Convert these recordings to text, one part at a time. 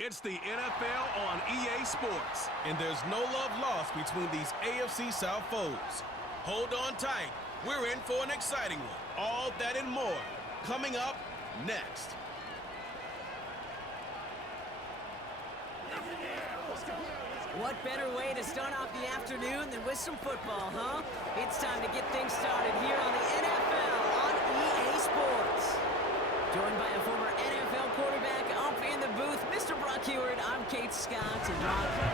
It's the NFL on EA Sports. And there's no love lost between these AFC South foes. Hold on tight. We're in for an exciting one. All that and more coming up next. What better way to start off the afternoon than with some football, huh? It's time to get things started here on the NFL on EA Sports. Joined by a former NFL quarterback up in the booth, Mr. Brock Heward. I'm Kate Scott. And Brock, you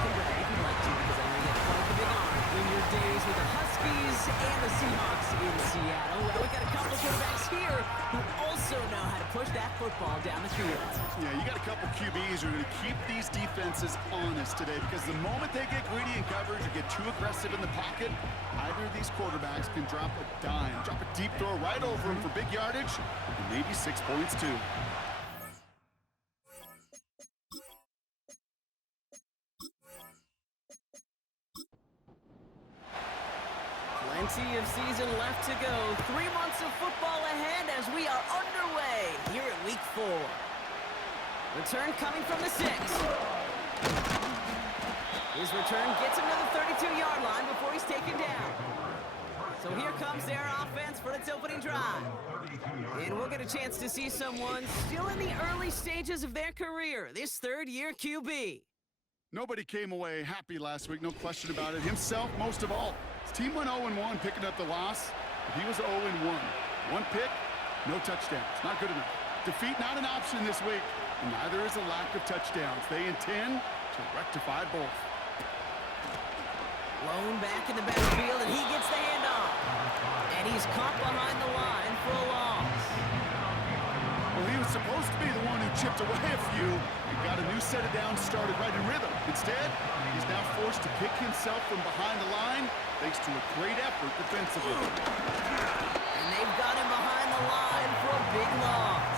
can brag if you'd like to, because I know you have quite the big arm in your days with the Huskies and the Seahawks in Seattle. Well, we got a couple quarterbacks here who also know how to push that football down the field. Yeah, you got a couple QBs who are going to keep these defenses honest today, because the moment they get greedy in coverage or get too aggressive in the pocket, either of these quarterbacks can drop a dime, drop a deep throw right over them for big yardage, and maybe 6 points too. Plenty of season left to go. 3 months of football ahead as we are underway here at Week 4. Return coming from the 6. His return gets him to the 32-yard line before he's taken down. So here comes their offense for its opening drive. And we'll get a chance to see someone still in the early stages of their career, this third-year QB. Nobody came away happy last week, no question about it. Himself, most of all. His team went 0-1, picking up the loss. He was 0-1. One pick, no touchdowns. Not good enough. Defeat not an option this week, and neither is a lack of touchdowns. They intend to rectify both. Blown back in the backfield, and he gets the handoff. And he's caught behind the line for a loss. Well, he was supposed to be the one who chipped away a few and got a new set of downs started right in rhythm. Instead, he's now forced to pick himself from behind the line thanks to a great effort defensively. And they've got him behind the line for a big loss.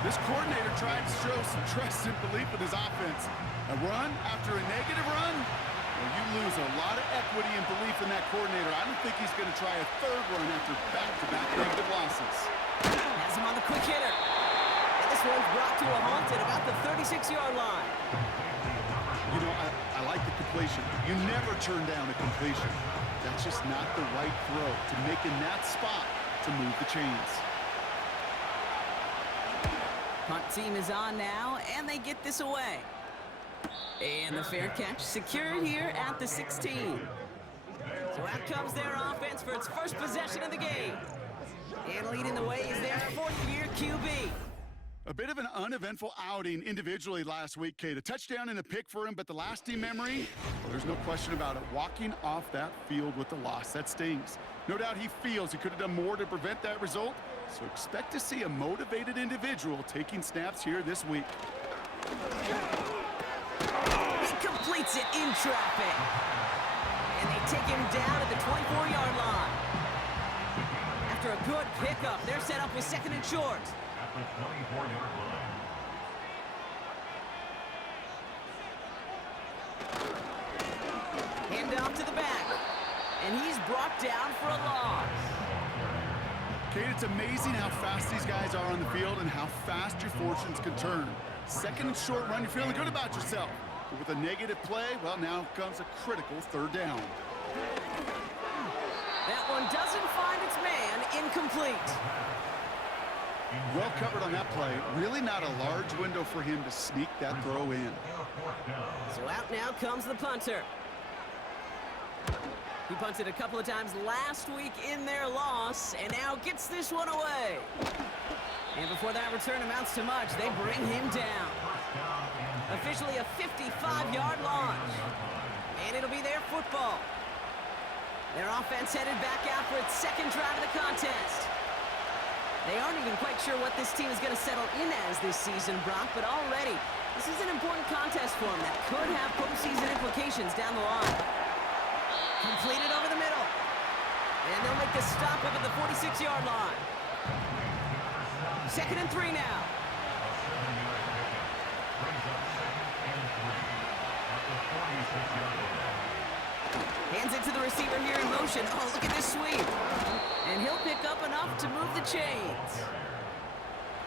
This coordinator tried to show some trust and belief in his offense. A run after a negative run? Well, you lose a lot of equity and belief in that coordinator. I don't think he's going to try a third run after back-to-back negative losses. Has him on the quick hitter. And this one's brought to a halt at about the 36-yard line. You know, I like the completion. You never turn down a completion. That's just not the right throw to make in that spot to move the chains. Punt team is on now, and they get this away. And the fair catch secured here at the 16. So out comes their offense for its first possession of the game. And leading the way is their fourth-year QB. A bit of an uneventful outing individually last week, Kate. A touchdown and a pick for him, but the lasting memory, well, there's no question about it. Walking off that field with the loss, that stings. No doubt he feels he could have done more to prevent that result, so expect to see a motivated individual taking snaps here this week. He completes it in traffic. And they take him down at the 24-yard line. After a good pickup, they're set up with second and short. At the 24-yard line. Hand off to the back. And he's brought down for a loss. Kate, it's amazing how fast these guys are on the field and how fast your fortunes can turn. Second and short run, you're feeling good about yourself. But with a negative play, well, now comes a critical third down. That one doesn't find its man, incomplete. Well covered on that play. Really not a large window for him to sneak that throw in. So out now comes the punter. He punted a couple of times last week in their loss, and now gets this one away. And before that return amounts to much, they bring him down. Officially a 55-yard launch. And it'll be their football. Their offense headed back out for its second drive of the contest. They aren't even quite sure what this team is going to settle in as this season, Brock, but already this is an important contest for them that could have postseason implications down the line. Completed over the middle. And they'll make the stop up at the 46-yard line. Second and 3 now. Hands it to the receiver here in motion. Oh, look at this sweep. And he'll pick up enough to move the chains.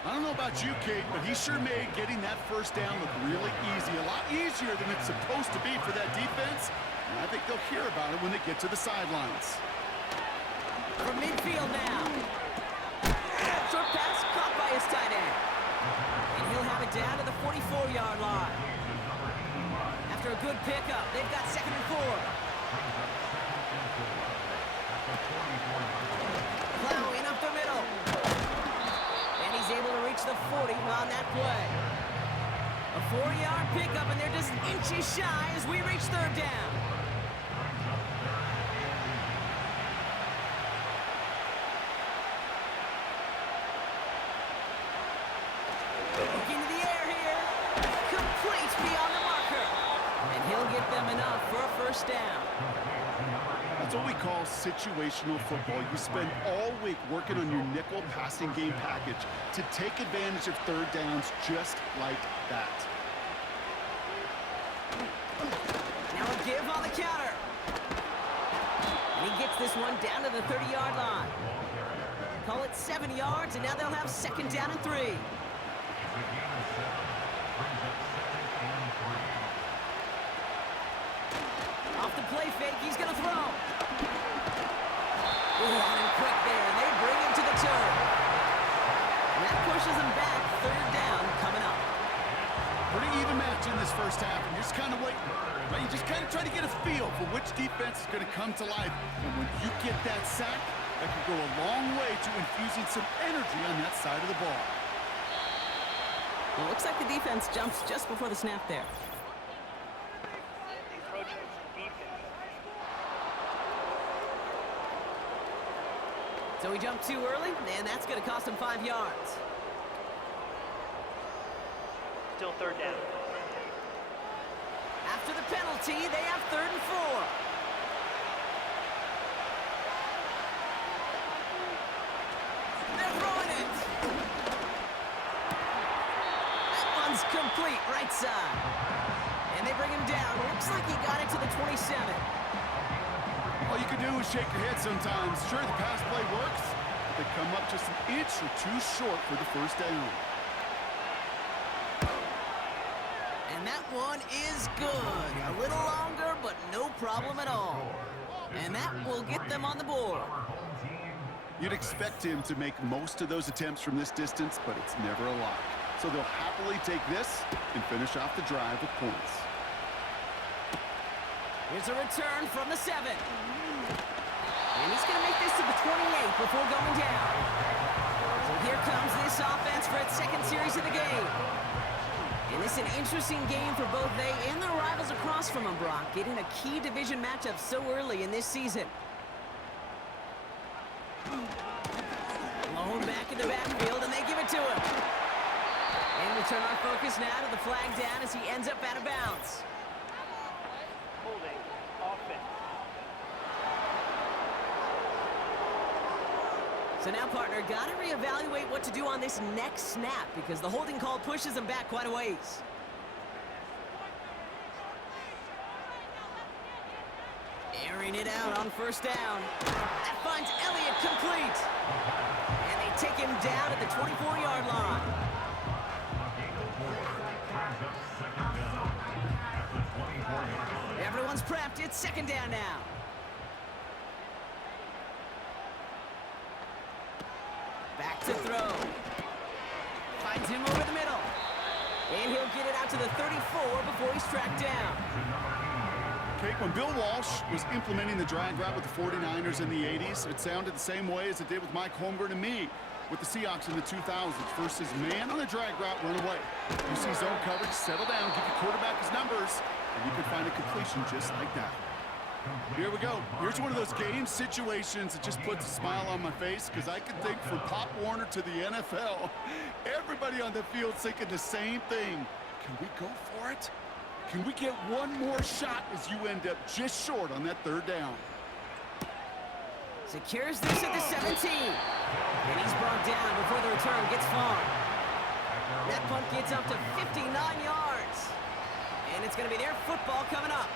I don't know about you, Kate, but he sure made getting that first down look really easy. A lot easier than it's supposed to be for that defense. And I think they'll hear about it when they get to the sidelines. From midfield now. Short pass caught by his tight end. And he'll have it down to the 44-yard line. After a good pickup, they've got 2nd and 4. Plowing up the middle. And he's able to reach the 40 on that play. A 4-yard pickup, and they're just inches shy as we reach 3rd down. Into the air here. Complete beyond the marker. And he'll get them enough for a 1st down. That's what we call situational football. You spend all week working on your nickel passing game package to take advantage of 3rd downs just like that. Now a give on the counter. And he gets this one down to the 30-yard line. Call it 7 yards, and now they'll have 2nd down and 3. Off the play fake, he's going to throw. Ooh, on him quick there, and they bring him to the turn. And that pushes him back, 3rd down coming up. Pretty even match in this first half, and you're just kind of waiting. Right? You just kind of try to get a feel for which defense is going to come to life. And when you get that sack, that can go a long way to infusing some energy on that side of the ball. Well, looks like the defense jumps just before the snap there. So he jumped too early, and that's going to cost him 5 yards. Still 3rd down. After the penalty, they have 3rd and 4. They're throwing it. That one's complete, right side. And they bring him down. Looks like he got it to the 27. All you can do is shake your head sometimes. Sure, the pass play works, but they come up just an inch or 2 short for the 1st down. And that one is good. A little longer, but no problem at all. And that will get them on the board. You'd expect him to make most of those attempts from this distance, but it's never a lock. So they'll happily take this and finish off the drive with points. Here's a return from the 7. And he's going to make this to the 28 before going down. So here comes this offense for its 2nd series of the game. And it's an interesting game for both they and their rivals across from them, Brock, getting a key division matchup so early in this season. Blown back in the backfield, and they give it to him. And we turn our focus now to the flag down as he ends up out of bounds. Holding offense. So now, partner, got to reevaluate what to do on this next snap because the holding call pushes him back quite a ways. Airing it out on 1st down. That finds Elliott complete. And they take him down at the 24-yard line. Everyone's prepped. It's 2nd down now. Back to throw. Finds him over the middle. And he'll get it out to the 34 before he's tracked down. Kate, when Bill Walsh was implementing the drag route with the 49ers in the 80s, it sounded the same way as it did with Mike Holmgren and me with the Seahawks in the 2000s. Versus man on the drag route, run away. You see zone coverage, settle down, give your quarterback his numbers, and you can find a completion just like that. Here we go. Here's one of those game situations that just puts a smile on my face because I can think from Pop Warner to the NFL, everybody on the field thinking the same thing. Can we go for it? Can we get one more shot as you end up just short on that 3rd down? Secures this at the 17. And he's brought down before the return gets far. That punt gets up to 59 yards. And it's going to be their football coming up.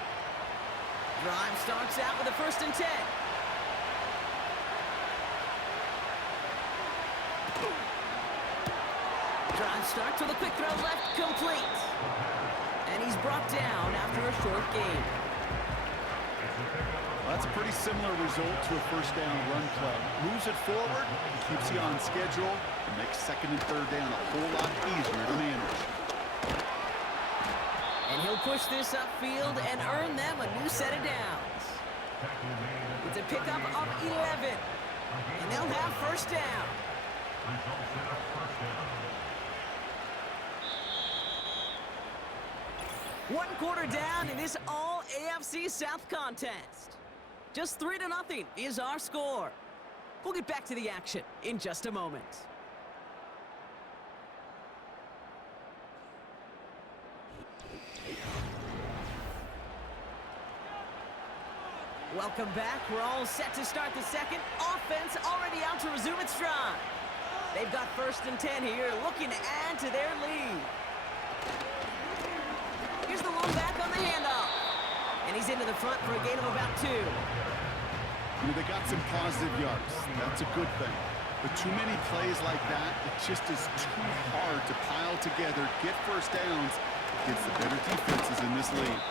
Drive starts out with a 1st and 10. Drive start to the quick throw left, complete. And he's brought down after a short gain. Well, that's a pretty similar result to a first down run play. Moves it forward, keeps you on schedule, and makes second and third down a whole lot easier to manage. And he'll push this upfield and earn them a new set of downs. It's a pickup of 11. And they'll have first down. One quarter down in this all AFC South contest. Just 3-0 is our score. We'll get back to the action in just a moment. Welcome back. We're all set to start the second. Offense already out to resume its drive. They've got 1st and 10 here, looking to add to their lead. Here's the long back on the handoff. And he's into the front for a gain of about 2. They got some positive yards. That's a good thing. But too many plays like that, it just is too hard to pile together, get first downs against the better defenses in this league.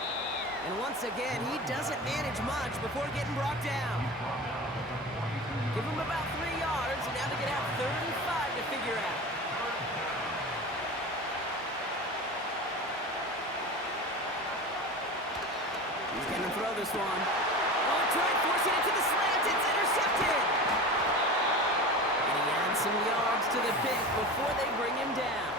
And once again, he doesn't manage much before getting brought down. Give him about 3 yards, and now they're going to have 3rd and 5 to figure out. He's going to throw this one. Oh, try and force it into the slant. It's intercepted. And he adds some yards to the pick before they bring him down.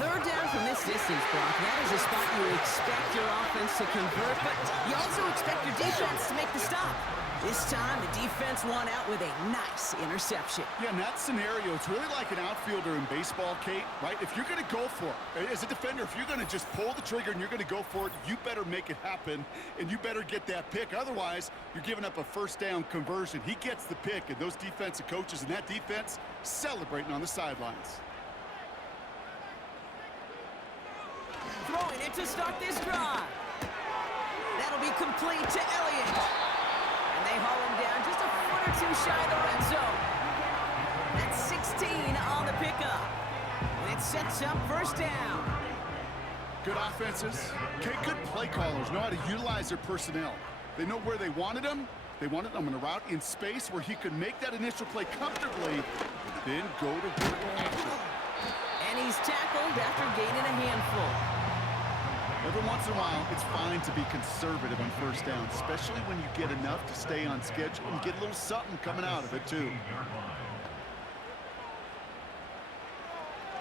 3rd down from this distance, Brock. That is a spot you expect your offense to convert, but you also expect your defense to make the stop. This time, the defense won out with a nice interception. Yeah, in that scenario, it's really like an outfielder in baseball, Kate, right? If you're going to go for it, as a defender, if you're going to just pull the trigger and you're going to go for it, you better make it happen, and you better get that pick. Otherwise, you're giving up a first down conversion. He gets the pick, and those defensive coaches and that defense celebrating on the sidelines. Throwing it to start this drive. That'll be complete to Elliott. And they haul him down just a foot or 2 shy of the red zone. That's 16 on the pickup. And it sets up first down. Good offenses. Okay, good play callers know how to utilize their personnel. They know where they wanted him. They wanted him in a route in space where he could make that initial play comfortably, then go to work after. And he's tackled after gaining a handful. Every once in a while, it's fine to be conservative on first down, especially when you get enough to stay on schedule and get a little something coming out of it, too.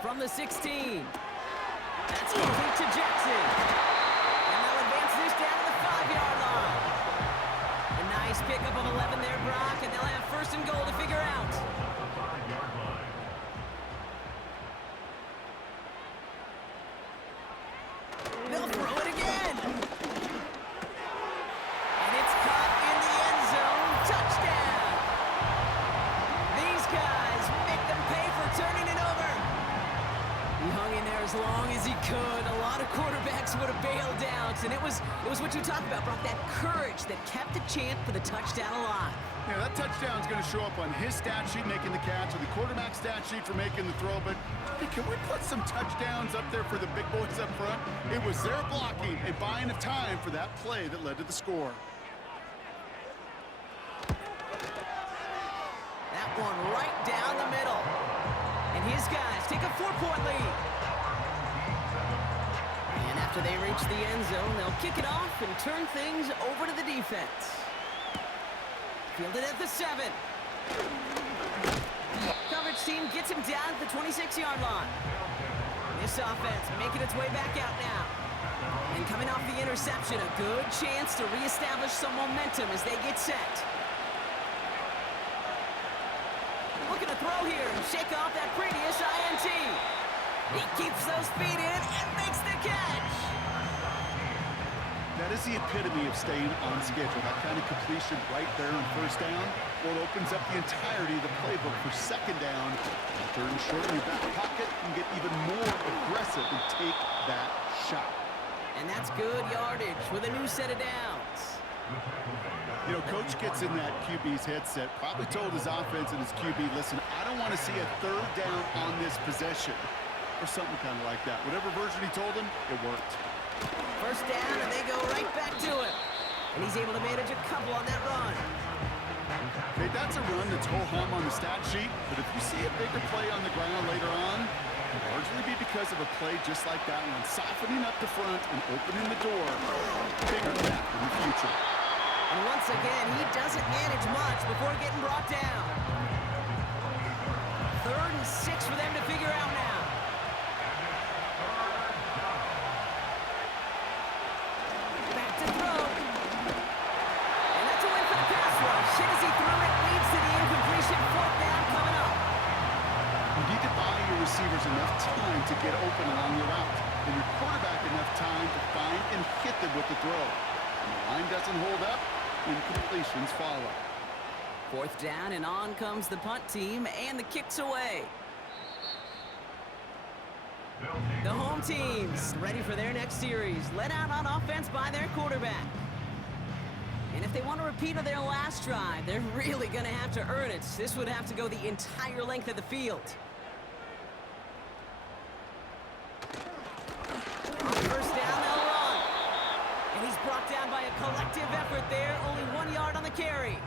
From the 16. That's complete to Jackson. And they'll advance this down to the 5-yard line. A nice pickup of 11 there, Brock, and they'll have 1st and goal to figure out. They'll throw it again. And it's caught in the end zone. Touchdown. These guys make them pay for turning it over. He hung in there as long as he could. A lot of quarterbacks would have bailed out. And it was what you talked about, Brock, that courage that kept the chant for the touchdown alive. Yeah, that touchdown's going to show up on his stat sheet making the catch or the quarterback stat sheet for making the throw. But hey, can we put some touchdowns up there for the big boys up front? It was their blocking and buying of time for that play that led to the score. That one right down the middle. And his guys take a 4-point lead. And after they reach the end zone, they'll kick it off and turn things over to the defense. Fielded at the 7. Coverage team gets him down at the 26-yard line. This offense making its way back out now. And coming off the interception, a good chance to reestablish some momentum as they get set. Looking to throw here and shake off that previous INT. He keeps those feet in and makes the catch. That is the epitome of staying on schedule. That kind of completion right there on first down. Well, it opens up the entirety of the playbook for second down. Third and short in your back pocket and get even more aggressive and take that shot. And that's good yardage with a new set of downs. You know, coach gets in that QB's headset, probably told his offense and his QB, listen, I don't want to see a third down on this possession, or something kind of like that. Whatever version he told him, it worked. First down, and they go right back to him. And he's able to manage a couple on that run. Okay, that's a run that's ho-hum on the stat sheet, but if you see a bigger play on the ground later on, it'll largely be because of a play just like that one, softening up the front and opening the door. Bigger than that in the future. And once again, he doesn't manage much before getting brought down. 3rd and 6 for them to figure out now. Back to throw. And that's a win for the pass rush. As he threw it, leads to the incompletion. 4th down coming up. You need to buy your receivers enough time to get open along your route, and your quarterback enough time to find and hit them with the throw. When the line doesn't hold up, incompletions follow. 4th down, and on comes the punt team, and the kick's away. The home team's ready for their next series, led out on offense by their quarterback. And if they want to repeat of their last drive, they're really going to have to earn it. This would have to go the entire length of the field. On 1st down, they'll run. And he's brought down by a collective effort there, only 1 yard on the carry.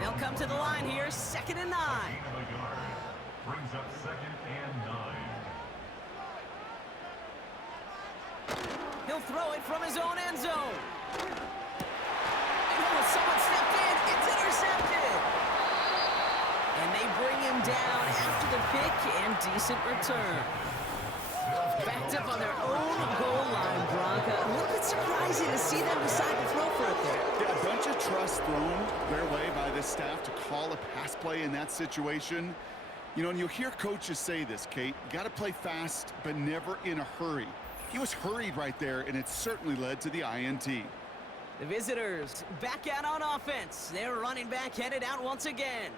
They'll come to the line here, 2nd and 9. Brings up 2nd and 9. He'll throw it from his own end zone. And someone stepped in. It's intercepted. And they bring him down after the pick and decent return. Backed up on their own goal line, Bronca. A little bit surprising to see them decide to throw for it there. Yeah, a bunch of trust thrown their way by this staff to call a pass play in that situation. You know, and you'll hear coaches say this, Kate. You got to play fast, but never in a hurry. He was hurried right there, and it certainly led to the INT. The visitors back out on offense. Their running back headed out once again.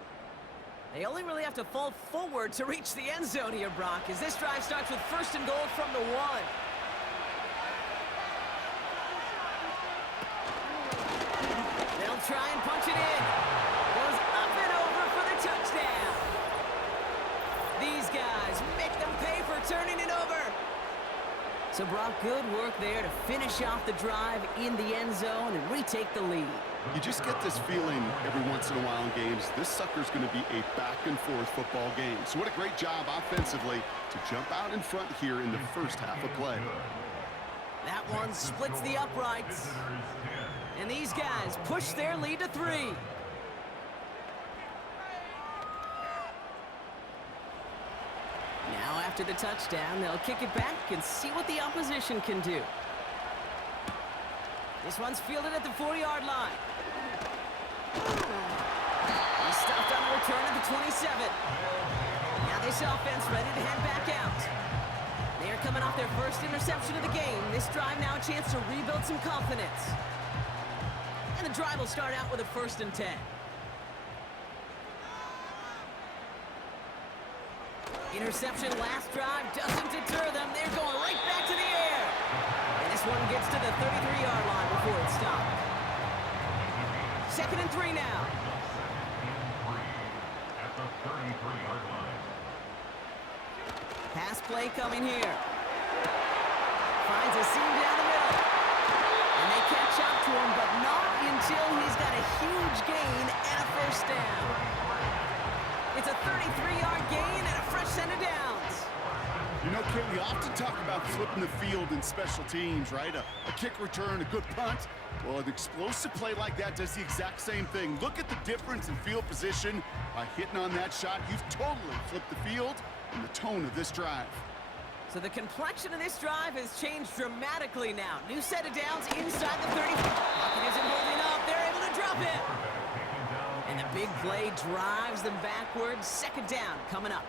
They only really have to fall forward to reach the end zone here, Brock, as this drive starts with 1st and goal from the 1. They'll try and punch it in. Goes up and over for the touchdown. These guys make them pay for turning it over. So, Brock, good work there to finish off the drive in the end zone and retake the lead. You just get this feeling every once in a while in games, this sucker's going to be a back-and-forth football game. So what a great job offensively to jump out in front here in the first half of play. That one splits the uprights. And these guys push their lead to 3. Now after the touchdown, they'll kick it back and see what the opposition can do. This one's fielded at the 4-yard line. He's stopped on the return at the 27. Now this offense ready to head back out. They are coming off their first interception of the game. This drive now a chance to rebuild some confidence. And the drive will start out with a 1st and 10. Interception last drive doesn't deter them. They're going right back to the air. And this one gets to the 33-yard line before it's stopped. 2nd and 3 now. At the 33-yard line. Pass play coming here. Finds a seam down the middle. And they catch up to him, but not until he's got a huge gain and a 1st down. It's a 33-yard gain and a fresh set of downs. You know, Kate, we often talk about flipping the field in special teams, right? A kick return, a good punt. Well, an explosive play like that does the exact same thing. Look at the difference in field position. By hitting on that shot, you've totally flipped the field and the tone of this drive. So the complexion of this drive has changed dramatically now. New set of downs inside the 30. Pocket isn't holding up. They're able to drop it. And the big play drives them backwards. 2nd down coming up.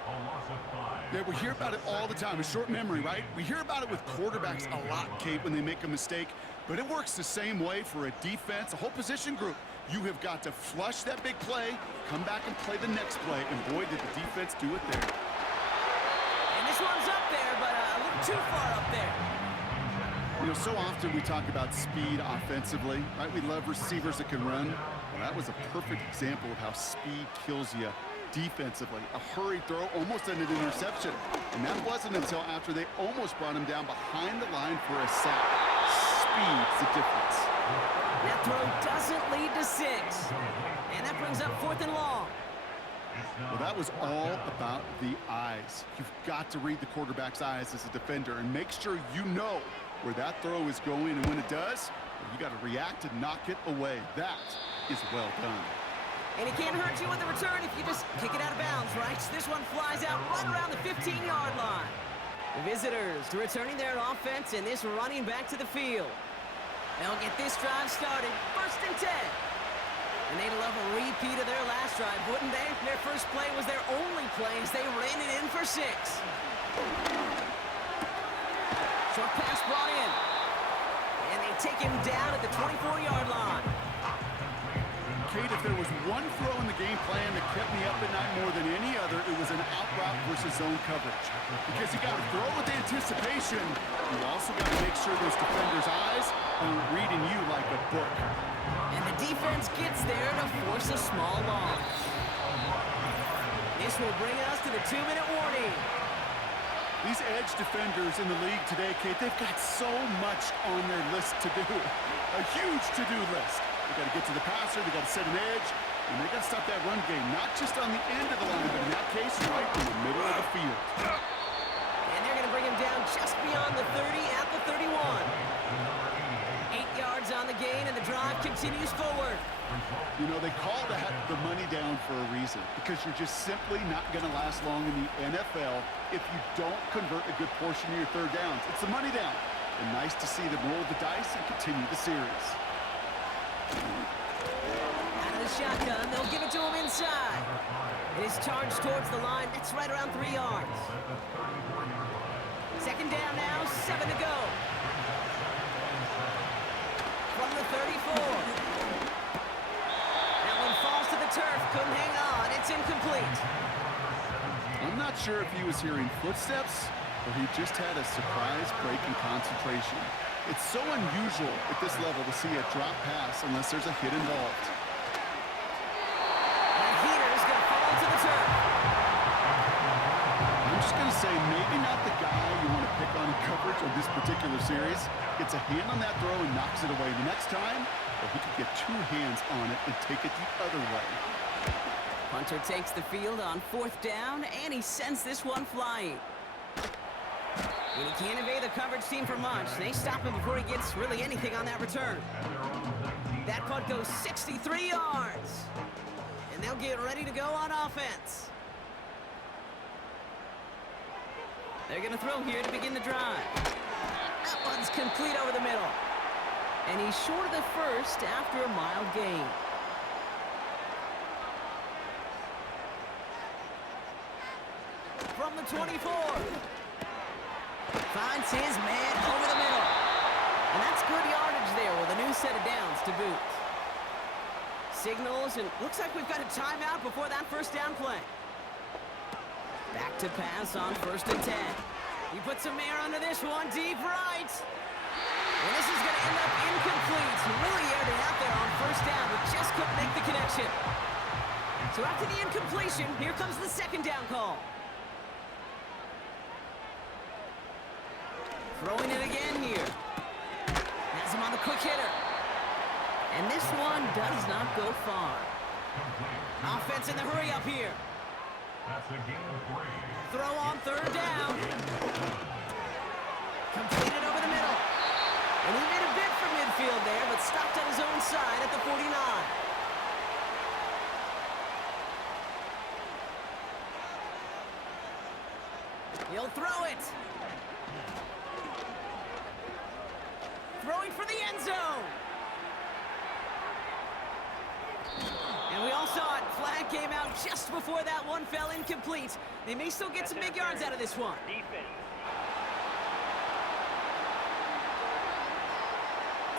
Yeah, we hear about it all the time. A short memory, right? We hear about it with quarterbacks a lot, Kate, when they make a mistake. But it works the same way for a defense, a whole position group. You have got to flush that big play, come back and play the next play. And boy, did the defense do it there. And this one's up there, but a little too far up there. You know, so often we talk about speed offensively, right? We love receivers that can run. Well, that was a perfect example of how speed kills you defensively. A hurried throw almost ended an interception. And that wasn't until after they almost brought him down behind the line for a sack. Speed's the difference. That throw doesn't lead to 6. And that brings up 4th and long. Well, that was all about the eyes. You've got to read the quarterback's eyes as a defender and make sure you know where that throw is going, and when it does, well, you got to react and knock it away. That is well done. And it can't hurt you with the return if you just kick it out of bounds, right? This one flies out right around the 15-yard line. The visitors returning their offense and this running back to the field. They'll get this drive started. 1st and 10. And they'd love a repeat of their last drive, wouldn't they? Their first play was their only play as they ran it in for 6. Short pass brought in. And they take him down at the 24-yard line. Kate, if there was one throw in the game plan that kept me up at night more than any other, it was an out route versus zone coverage. Because you got to throw with anticipation, you also got to make sure those defenders' eyes aren't reading you like a book. And the defense gets there to force a small loss. This will bring us to the 2-minute warning. These edge defenders in the league today, Kate, they've got so much on their list to do. A huge to-do list. They got to get to the passer, they got to set an edge, and they got to stop that run game, not just on the end of the line, but in that case, right in the middle of the field. And they're going to bring him down just beyond the 30 at the 31. 8 yards on the gain, and the drive continues forward. You know, they call that the money down for a reason, because you're just simply not going to last long in the NFL if you don't convert a good portion of your third downs. It's the money down. And nice to see them roll the dice and continue the series. Out of the shotgun, they'll give it to him inside. It is charged towards the line. That's right around 3 yards. 2nd down now, 7 to go. From the 34. That one falls to the turf. Couldn't hang on. It's incomplete. I'm not sure if he was hearing footsteps or he just had a surprise break in concentration. It's so unusual at this level to see a drop pass unless there's a hit involved. And Heater's going to fall to the turf. I'm just going to say maybe not the guy you want to pick on in coverage of this particular series. Gets a hand on that throw and knocks it away. The next time, well, he could get 2 hands on it and take it the other way. Hunter takes the field on 4th down, and he sends this one flying. And he can't evade the coverage team for much. They stop him before he gets really anything on that return. That punt goes 63 yards. And they'll get ready to go on offense. They're going to throw here to begin the drive. That one's complete over the middle. And he's short of the first after a mild gain. From the 24. Finds his man over the middle. And that's good yardage there with a new set of downs to boot. Signals, and looks like we've got a timeout before that 1st down play. Back to pass on 1st and 10. He puts some air under this one, deep right. And this is going to end up incomplete. He really aired it out there on 1st down, but just couldn't make the connection. So after the incompletion, here comes the 2nd down call. Throwing it again here. Has him on the quick hitter. And this one does not go far. Offense in the hurry up here. That's a gain of 3. Throw on 3rd down. Completed over the middle. And he made a bid for midfield there, but stopped on his own side at the 49. He'll throw it. Throwing for the end zone. And we all saw it. Flag came out just before that one fell incomplete. They may still get some big yards out of this one. Defense.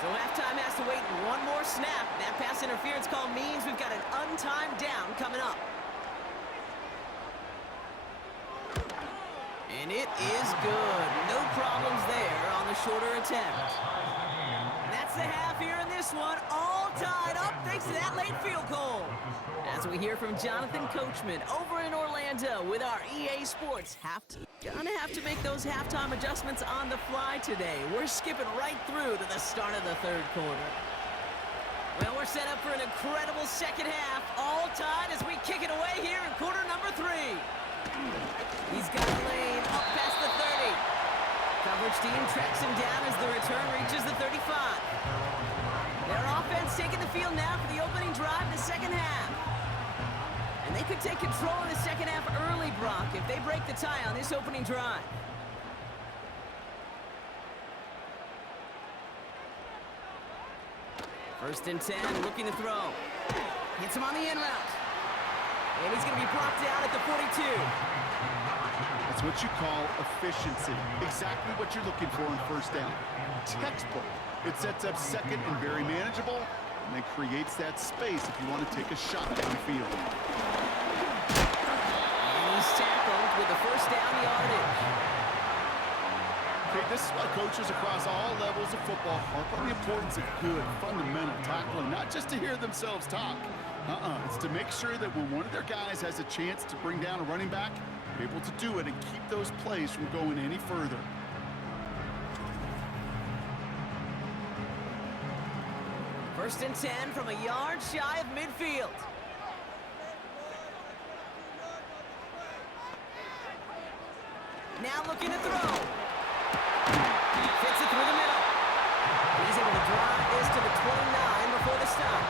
So halftime has to wait one more snap. That pass interference call means we've got an untimed down coming up. And it is good. No problems there on the shorter attempt. That's the half here in this one. All tied up thanks to that late field goal. As we hear from Jonathan Coachman over in Orlando with our EA Sports Gonna have to make those halftime adjustments on the fly today. We're skipping right through to the start of the third quarter. Well, we're set up for an incredible second half. All tied as we kick it away here in quarter number 3. He's got a lane up past the 30. Coverage team tracks him down as the return reaches the 35. Their offense taking the field now for the opening drive in the second half. And they could take control in the second half early, Brock, if they break the tie on this opening drive. First and 10, looking to throw. Hits him on the in route. And he's going to be brought down at the 42. That's what you call efficiency. Exactly what you're looking for on first down. Textbook. It sets up second and very manageable, and then creates that space if you want to take a shot downfield. And he's tackled with the first down yardage. Okay, this is why coaches across all levels of football harp on the importance of good, fundamental tackling, not just to hear themselves talk. It's to make sure that when one of their guys has a chance to bring down a running back, they're able to do it and keep those plays from going any further. First and 10 from a yard shy of midfield. Now looking to throw. Fits it through the middle. He's able to drive this to the 29 before the stop.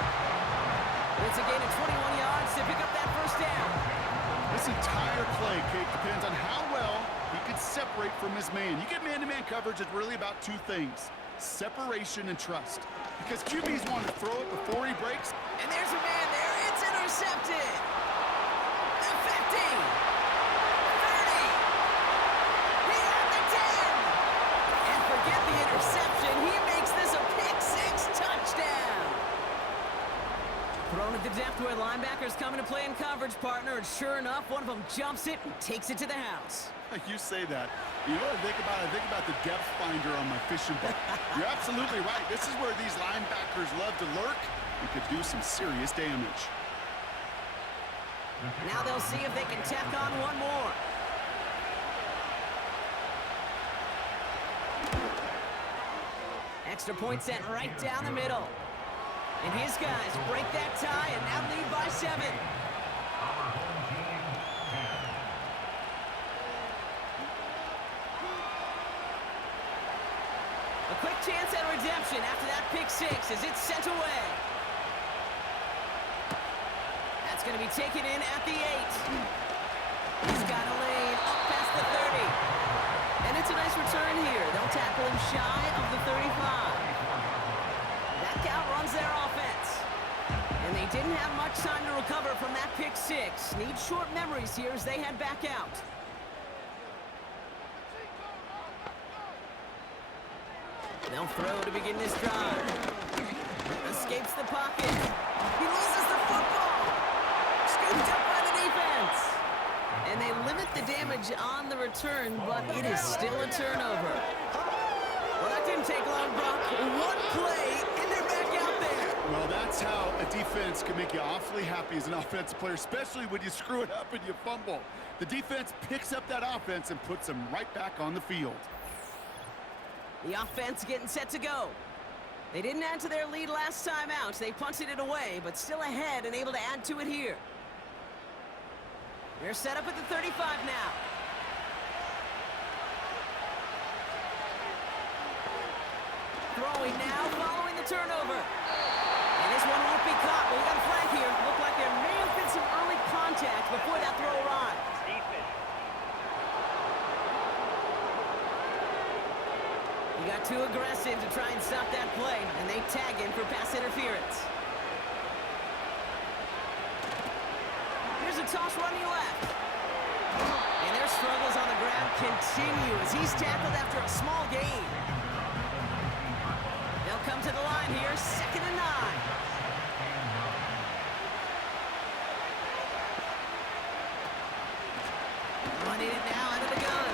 It's a gain of 21 yards to pick up that first down. This entire play, Kate, depends on how well he can separate from his man. You get man-to-man coverage, it's really about two things: separation and trust. Because QBs want to throw it before he breaks. And there's a man there. It's intercepted. The 50. 30. He had the 10. And forget the interception. He makes this a pick-6 touchdown. Thrown at the depth where linebackers come into play in coverage, partner. And sure enough, one of them jumps it and takes it to the house. You say that. You know what I think about? I think about the depth finder on my fishing boat. You're absolutely right. This is where these linebackers love to lurk and could do some serious damage. Now they'll see if they can tack on one more. Extra point sent right down the middle. And his guys break that tie and now lead by 7. A quick chance at redemption after that pick-6 as it's sent away. That's going to be taken in at the 8. He's got a lane up past the 30. And it's a nice return here. They'll tackle him shy of the 35. That count runs their offense. And they didn't have much time to recover from that pick-6. Need short memories here as they head back out. They'll throw to begin this drive. Escapes the pocket. He loses the football. Scooped up by the defense. And they limit the damage on the return, but it is still a turnover. Well, that didn't take long, Brock. One play, and they're back out there. Well, that's how a defense can make you awfully happy as an offensive player, especially when you screw it up and you fumble. The defense picks up that offense and puts them right back on the field. The offense getting set to go. They didn't add to their lead last time out. They punted it away, but still ahead and able to add to it here. They're set up at the 35 now. Throwing now, following the turnover. And this one won't be caught, but we got a flag here. Looked like there may have been some early contact before that throw arrived. He got too aggressive to try and stop that play, and they tag him for pass interference. Here's a toss running left. And their struggles on the ground continue as he's tackled after a small gain. They'll come to the line here, 2nd and 9. Running it now out of the gun.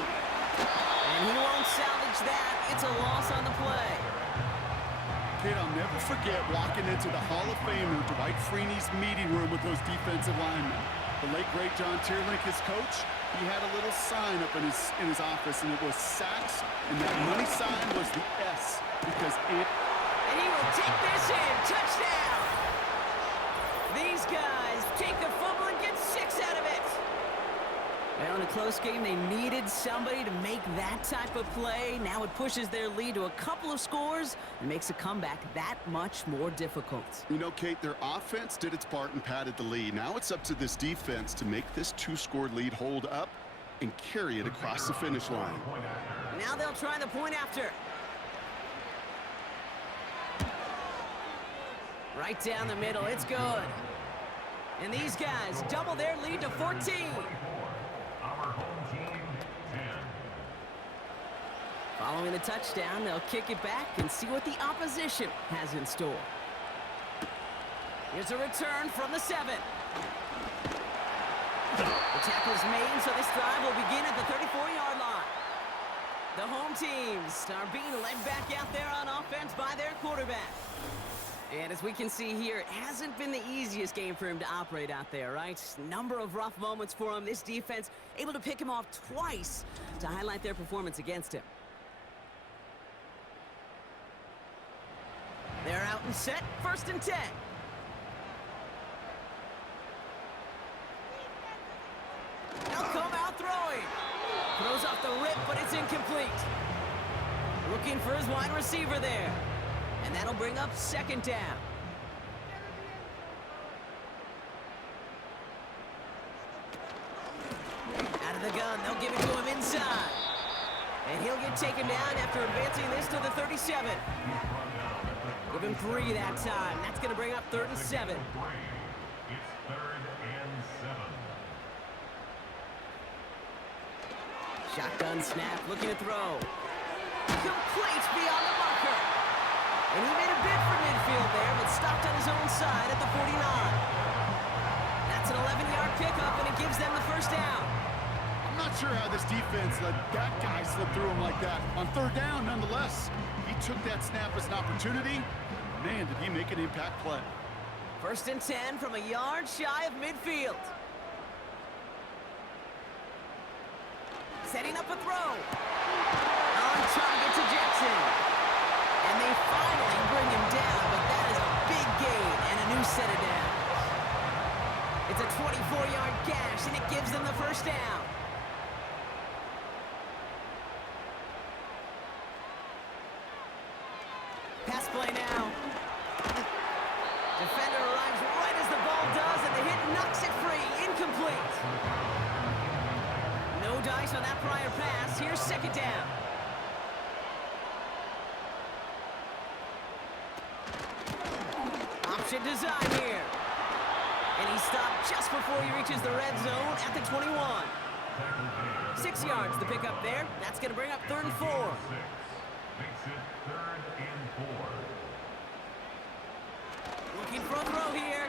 And he won't salvage that. It's a loss on the play. Kate, I'll never forget walking into the Hall of Famer Dwight Freeney's meeting room with those defensive linemen. The late, great John Tierlink, his coach, he had a little sign up in his office, and it was sacks, and that money sign was the S, because it... And he will take this in. Touchdown! These guys take the fumble and get 6 out of it. Well, in a close game, they needed somebody to make that type of play. Now it pushes their lead to a couple of scores and makes a comeback that much more difficult. You know, Kate, their offense did its part and padded the lead. Now it's up to this defense to make this 2-score lead hold up and carry it across the finish line. Now they'll try the point after. Right down the middle, it's good. And these guys double their lead to 14. Our home team, 10. Following the touchdown, they'll kick it back and see what the opposition has in store. Here's a return from the 7. The tackle is made, so this drive will begin at the 34-yard line. The home teams are being led back out there on offense by their quarterback. And as we can see here, it hasn't been the easiest game for him to operate out there, right? Number of rough moments for him. This defense able to pick him off twice to highlight their performance against him. They're out and set, 1st and 10. They'll come out throwing. Throws off the rip, but it's incomplete. Looking for his wide receiver there. And that'll bring up 2nd down. Out of the gun, they'll give it to him inside. And he'll get taken down after advancing this to the 37. Give him 3 that time. That's going to bring up 3rd and 7. It's 3rd and 7. Shotgun snap, looking to throw. Complete beyond the marker. And he made a bid for midfield there, but stopped on his own side at the 49. That's an 11-yard pickup, and it gives them the 1st down. I'm not sure how this defense let that guy slip through him like that. On 3rd down, nonetheless, he took that snap as an opportunity. Man, did he make an impact play. 1st and 10 from a yard shy of midfield. Setting up a throw. On target to Jackson. And they finally bring him down, but that is a big gain and a new set of downs. It's a 24-yard gash, and it gives them the 1st down. Pass play now. Defender arrives right as the ball does, and the hit knocks it free. Incomplete. No dice on that prior pass. Here's 2nd down. Option design here. And he stopped just before he reaches the red zone at the 21. 6 yards the pickup there. That's going to bring up 3rd and 4. Makes it 3rd and 4. Looking for a throw here.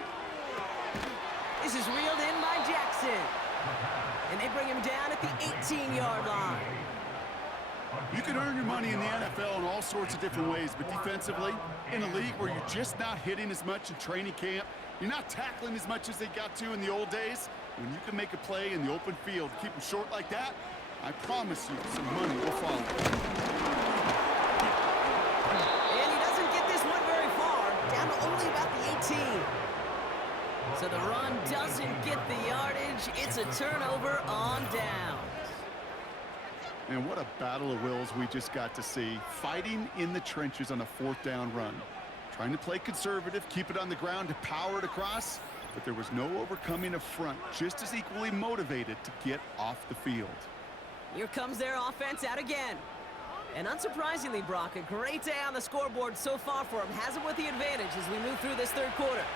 This is reeled in by Jackson. And they bring him down at the 18-yard line. You can earn your money in the NFL in all sorts of different ways, but defensively, in a league where you're just not hitting as much in training camp, you're not tackling as much as they got to in the old days, when you can make a play in the open field, keep them short like that, I promise you some money will follow. And he doesn't get this one very far, down to only about the 18. So the run doesn't get the yardage. It's a turnover on down. And what a battle of wills we just got to see. Fighting in the trenches on a 4th down run. Trying to play conservative, keep it on the ground to power it across, but there was no overcoming a front just as equally motivated to get off the field. Here comes their offense out again. And unsurprisingly, Brock, a great day on the scoreboard so far for him. Has it with the advantage as we move through this 3rd quarter.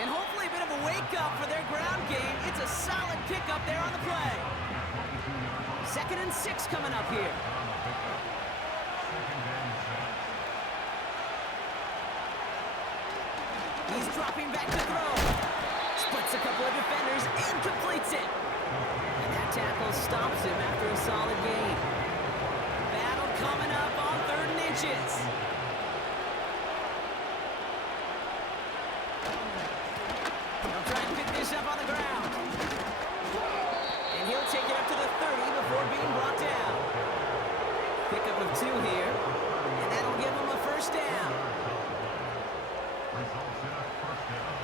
And hopefully a bit of a wake-up for their ground game. It's a solid pickup there on the play. 2nd and 6 coming up here. He He's dropping back to throw. Splits a couple of defenders and completes it. And that tackle stops him after a solid gain. Battle coming up on 3rd and inches. They'll try and pick this up on the ground. And he'll take it up to the 30 before being brought down. Pickup of 2 here. And that'll give him a first down. Results in a first down.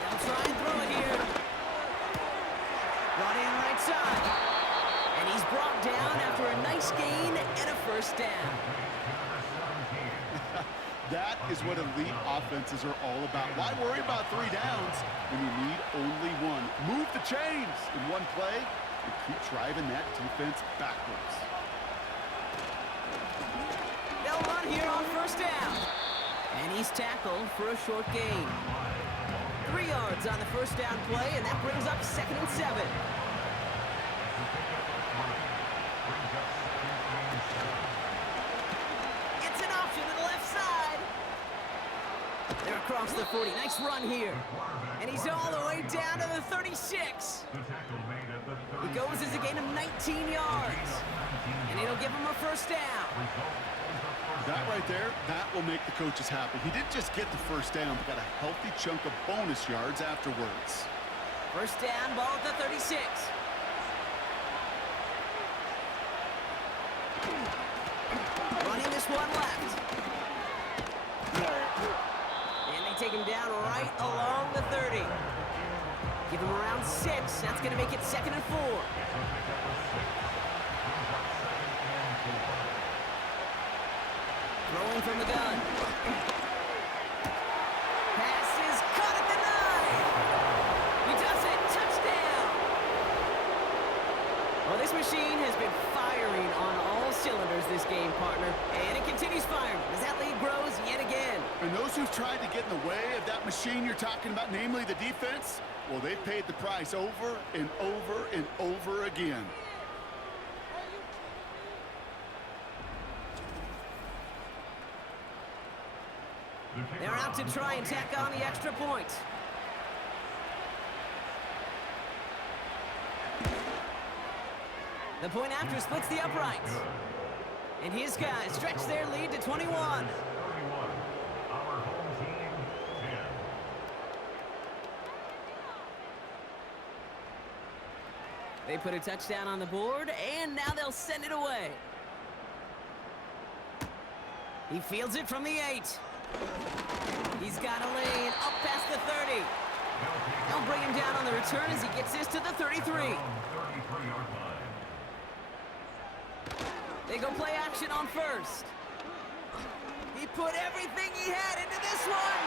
They'll try and throw it here. Brought in right side. And he's brought down after a nice gain and a first down. That is what elite offenses are all about. Why worry about 3 downs when you need only 1? Move the chains in one play and keep driving that defense backwards. They'll run here on first down. And he's tackled for a short gain. 3 yards on the first down play, and that brings up 2nd and 7. It's an option to the left side. They're across the 40. Nice run here. And he's all the way down to the 36. He goes as a gain of 19 yards. And it'll give him a first down. That right there, that will make the coaches happy. He didn't just get the first down, but got a healthy chunk of bonus yards afterwards. First down, ball at the 36. Running this one left. And they take him down right along the 30. Give him around 6. That's going to make it 2nd and 4. Throwing from the gun. Pass is caught at the 9. He does it. Touchdown. Well, this machine has been firing on all cylinders this game, partner. And it continues firing as that lead grows yet again. And those who've tried to get in the way of that machine you're talking about, namely the defense, well, they've paid the price over and over and over again. They're out to try and tack on the extra point. The point after splits the uprights. And his guys stretch their lead to 21. 31. Our home team, 10. They put a touchdown on the board, and now they'll send it away. He fields it from the 8. He's got a lane up past the 30. They'll bring him down on the return as he gets this to the 33. They go play action on first. He put everything he had into this one.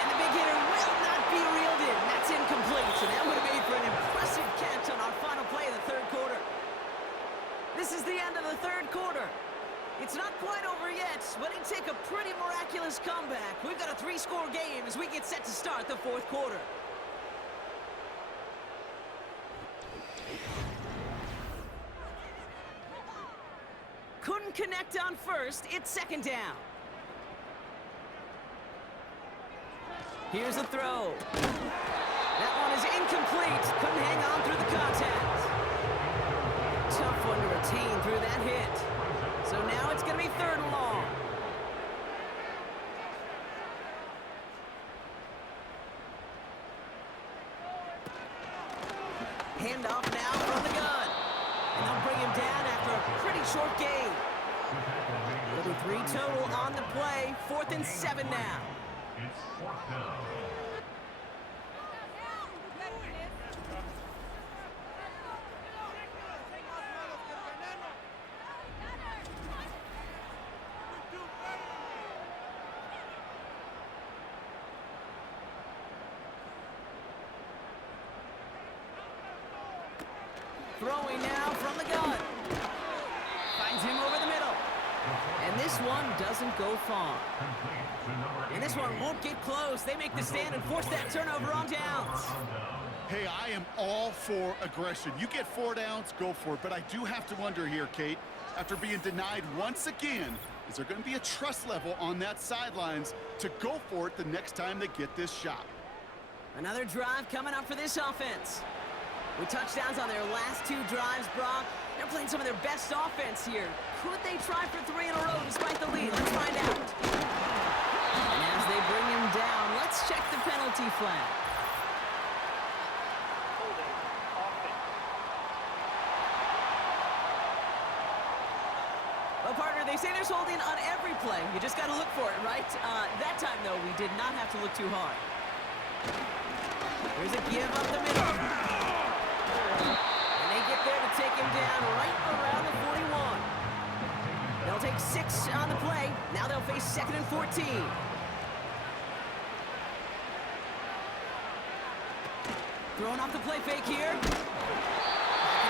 And the big hitter will not be reeled in. That's incomplete. And that would have made for an impressive catch on our final play of the 3rd quarter. This is the end of the 3rd quarter. It's not quite over yet, but it'd take a pretty miraculous comeback. We've got a 3-score game as we get set to start the 4th quarter. Couldn't connect on first. It's 2nd down. Here's a throw. That one is incomplete. Couldn't hang on through the contact. Tough one to retain through that hit. So now it's going to be 3rd and long. Handoff now from the gun. And they'll bring him down after a pretty short gain. It'll be 3 total on the play. 4th and 7 now. It's 4th down. Throwing now from the gun. Finds him over the middle. And this one doesn't go far. And this one won't get close. They make the stand and force that turnover on downs. Hey, I am all for aggression. You get 4 downs, go for it. But I do have to wonder here, Kate, after being denied once again, is there going to be a trust level on that sidelines to go for it the next time they get this shot? Another drive coming up for this offense. With touchdowns on their last 2 drives, Brock, they're playing some of their best offense here. Could they try for 3 in a row despite the lead? Let's find out. And as they bring him down, let's check the penalty flag. Holding. Offense. Well, partner, they say there's holding on every play. You just got to look for it, right? That time, though, we did not have to look too hard. Here's a give up the middle. And they get there to take him down right around the 41. They'll take 6 on the play. Now they'll face 2nd and 14. Throwing off the play fake here. Packers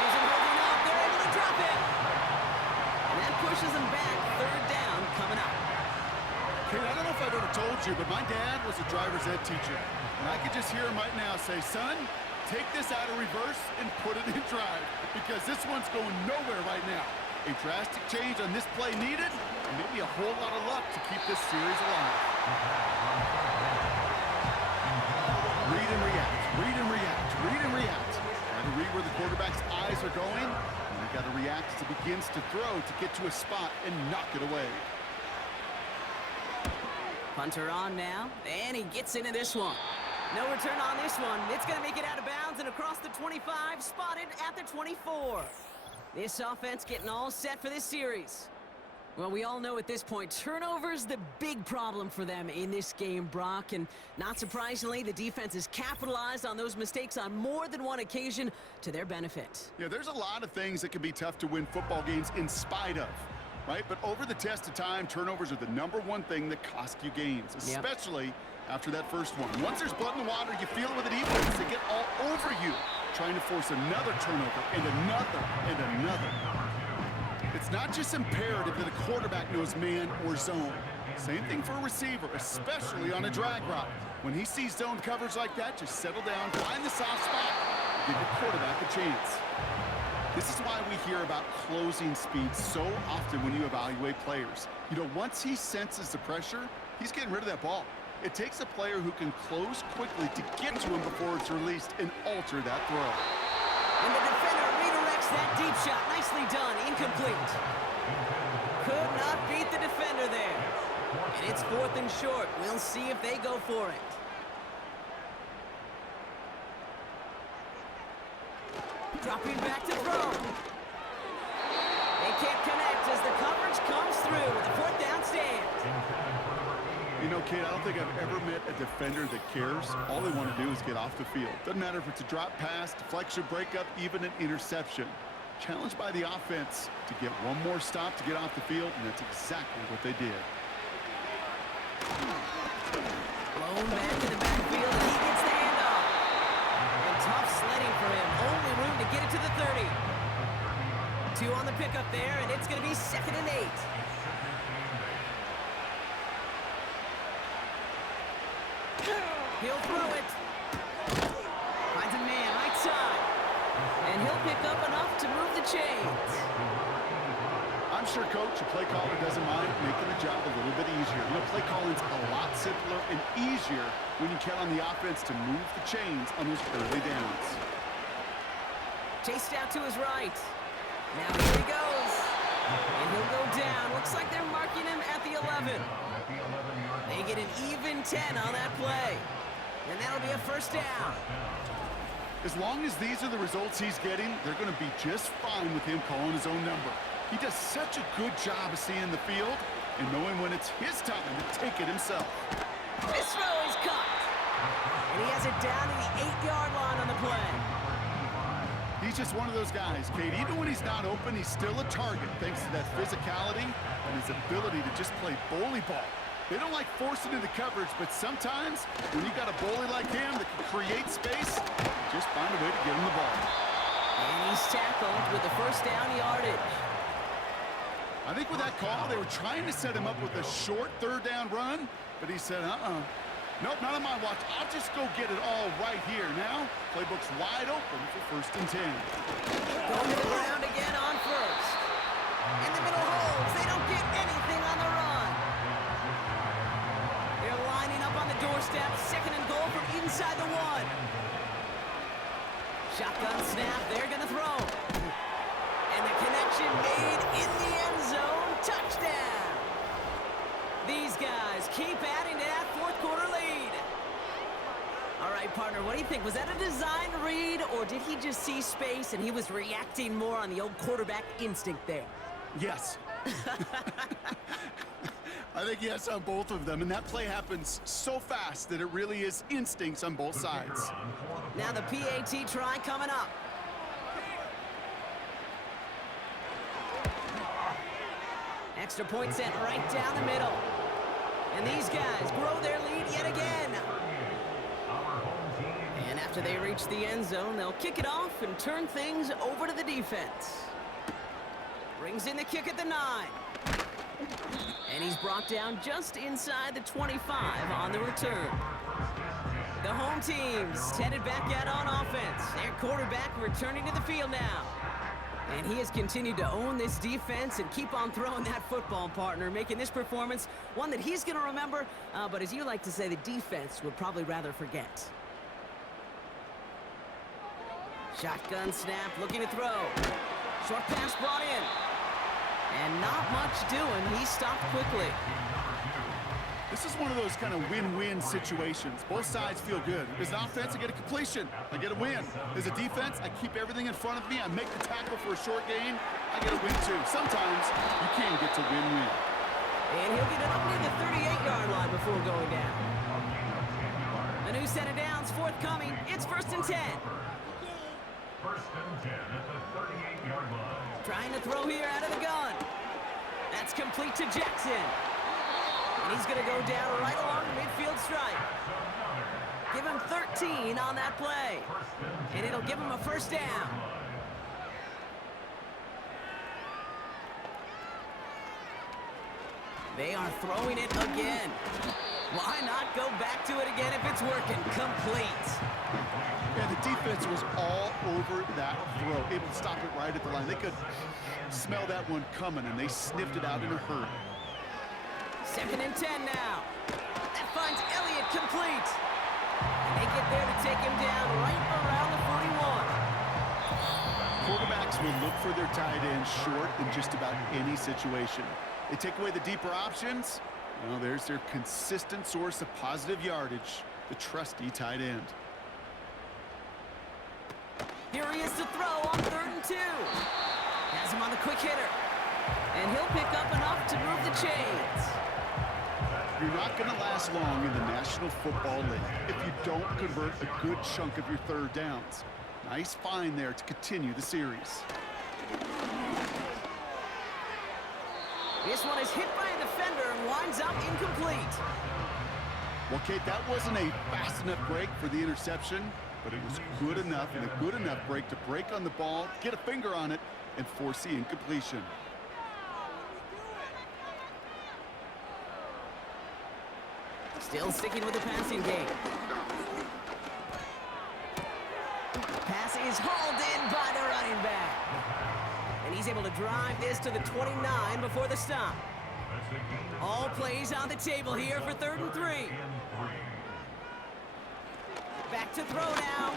isn't holding up. They're able to drop it. And that pushes them back. 3rd down coming up. Kate, I don't know if I've ever told you, but my dad was a driver's ed teacher. And I could just hear him right now say, son, take this out of reverse and put it in drive, because this one's going nowhere right now. A drastic change on this play needed, and maybe a whole lot of luck to keep this series alive. Read and react, read and react, read and react. Try to read where the quarterback's eyes are going, and you got to react as it begins to throw to get to a spot and knock it away. Punter on now, and he gets into this one. No return on this one. It's going to make it out of bounds and across the 25, spotted at the 24. This offense getting all set for this series. Well, we all know at this point, turnovers the big problem for them in this game, Brock. And not surprisingly, the defense has capitalized on those mistakes on more than one occasion to their benefit. Yeah, there's a lot of things that can be tough to win football games in spite of, right? But over the test of time, turnovers are the #1 thing that cost you games, especially after that first one. Once there's blood in the water, you feel it with the defense. They get all over you, trying to force another turnover and another and another. It's not just imperative that a quarterback knows man or zone. Same thing for a receiver, especially on a drag route. When he sees zone coverage like that, just settle down, find the soft spot, give your quarterback a chance. This is why we hear about closing speed so often when you evaluate players. You know, once he senses the pressure, he's getting rid of that ball. It takes a player who can close quickly to get to him before it's released and alter that throw. And the defender redirects that deep shot. Nicely done. Incomplete. Could not beat the defender there. And it's 4th and short. We'll see if they go for it. Dropping back to throw. They can't connect as the coverage comes through. The 4th down stand. You know, Kate, I don't think I've ever met a defender that cares. All they want to do is get off the field. Doesn't matter if it's a drop pass, deflection, breakup, even an interception. Challenged by the offense to get one more stop to get off the field, and that's exactly what they did. Blown back in the backfield, and he gets the handoff. And tough sledding for him. Only room to get it to the 30. 2 on the pickup there, and it's going to be 2nd and 8. He'll throw it. Finds a man right side. And he'll pick up enough to move the chains. I'm sure, Coach, a play caller doesn't mind making the job a little bit easier. You know, play calling's a lot simpler and easier when you count on the offense to move the chains on those early downs. Chased out to his right. Now here he goes. And he'll go down. Looks like they're marking him at the 11. They get an even 10 on that play. And that'll be a 1st down. As long as these are the results he's getting, they're going to be just fine with him calling his own number. He does such a good job of seeing the field and knowing when it's his time to take it himself. This throw is caught. And he has it down to the 8-yard line on the play. He's just one of those guys, Kate. Even when he's not open, he's still a target thanks to that physicality and his ability to just play bully ball. They don't like forcing into coverage, but sometimes when you got a bully like him that can create space, just find a way to get him the ball. And he's tackled with the 1st down yardage. I think with that call, they were trying to set him up with a short 3rd down run, but he said, Nope, not on my watch. I'll just go get it all right here. Now, playbook's wide open for 1st and 10. Going to the ground again on first. In the middle holes, they don't get anything on the run. They're lining up on the doorstep, 2nd and goal from inside the 1. Shotgun snap, they're gonna throw. And the connection made in the end zone, touchdown. These guys keep adding to that 4th quarter lead. All right, partner, what do you think? Was that a design read, or did he just see space and he was reacting more on the old quarterback instinct there? Yes. I think yes on both of them, and that play happens so fast that it really is instincts on both sides. Now the PAT try coming up. Extra point sent right down the middle. And these guys grow their lead yet again. And after they reach the end zone, they'll kick it off and turn things over to the defense. Brings in the kick at the 9. And he's brought down just inside the 25 on the return. The home team's headed back out on offense. Their quarterback returning to the field now. And he has continued to own this defense and keep on throwing that football, partner, making this performance one that he's going to remember, but as you like to say, the defense would probably rather forget. Shotgun snap, looking to throw. Short pass brought in. And not much doing. He stopped quickly. This is one of those kind of win-win situations. Both sides feel good. As an offense, I get a completion. I get a win. As a defense, I keep everything in front of me. I make the tackle for a short gain. I get a win, too. Sometimes you can get to win-win. And he'll get it up near the 38-yard line before going down. A new set of downs forthcoming. It's 1st and 10. 1st and 10 at the 38-yard line. Trying to throw here out of the gun. That's complete to Jackson. And he's going to go down right along the midfield stripe. Give him 13 on that play. And it'll give him a 1st down. They are throwing it again. Why not go back to it again if it's working? Complete. Yeah, the defense was all over that throw, able to stop it right at the line. They could smell that one coming, and they sniffed it out in a hurry. 2nd and 10 now. That finds Elliott complete. And they get there to take him down right around the 41. Quarterbacks will look for their tight end short in just about any situation. They take away the deeper options. Well, there's their consistent source of positive yardage, the trusty tight end. Here he is to throw on 3rd and 2. Has him on the quick hitter. And he'll pick up enough to move the chains. You're not going to last long in the National Football League if you don't convert a good chunk of your 3rd downs. Nice find there to continue the series. This one is hit by a defender and winds up incomplete. Well, Kate, that wasn't a fast enough break for the interception, but it was good enough and a good enough break to break on the ball, get a finger on it, and force the incompletion. Still sticking with the passing game. Pass is hauled in by the running back. And he's able to drive this to the 29 before the stop. All plays on the table here for 3rd and 3. Back to throw now.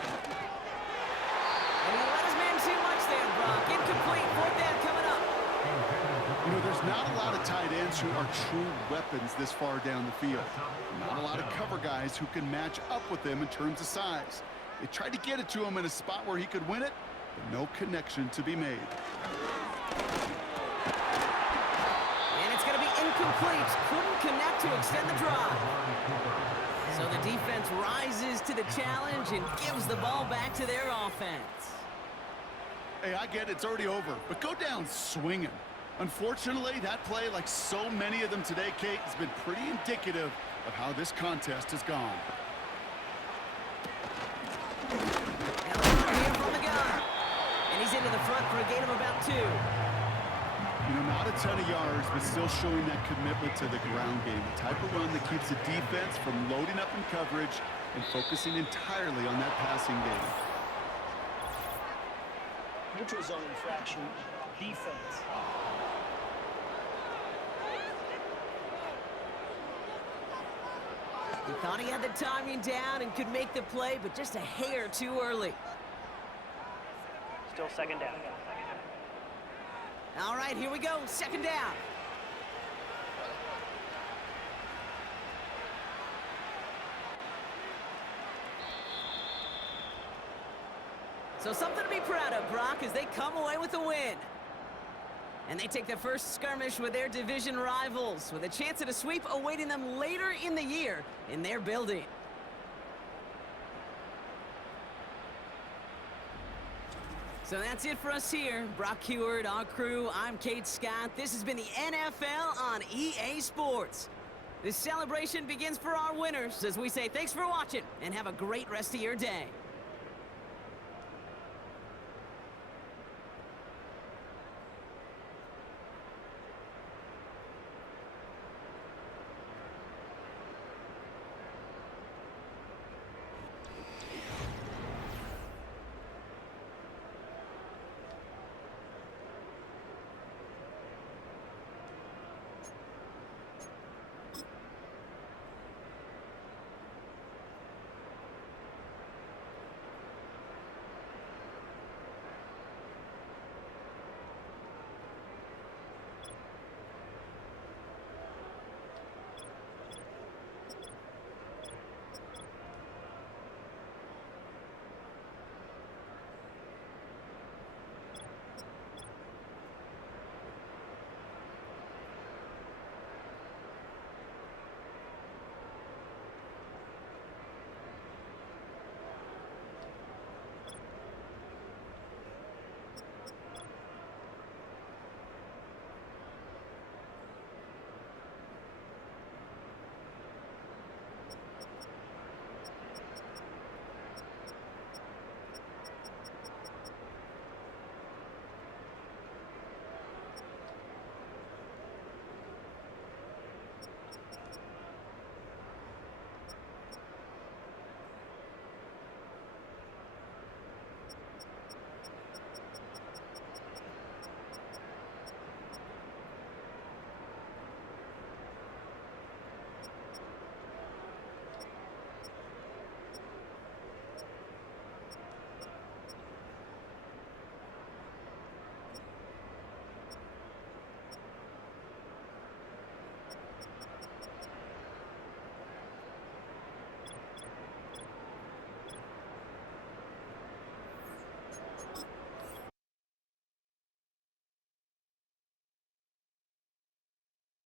And he let his man too much there, Brock. Incomplete. 4th down coming up. You know, there's not a lot of tight ends who are true weapons this far down the field. Not a lot of cover guys who can match up with them in terms of size. They tried to get it to him in a spot where he could win it, but no connection to be made. And it's going to be incomplete. Couldn't connect to extend the drive. So the defense rises to the challenge and gives the ball back to their offense. Hey, I get it, it's already over, but go down swinging. Unfortunately, that play, like so many of them today, Kate, has been pretty indicative of how this contest has gone. Now the run here from the gun. And he's into the front for a gain of about 2. You know, not a ton of yards, but still showing that commitment to the ground game. The type of run that keeps the defense from loading up in coverage and focusing entirely on that passing game. Neutral zone infraction, defense. He thought he had the timing down and could make the play, but just a hair too early. Still second down. All right, here we go. Second down. So something to be proud of, Brock, as they come away with a win. And they take the first skirmish with their division rivals, with a chance at a sweep awaiting them later in the year in their building. So that's it for us here. Brock Heward, our crew, I'm Kate Scott. This has been the NFL on EA Sports. This celebration begins for our winners as we say thanks for watching and have a great rest of your day.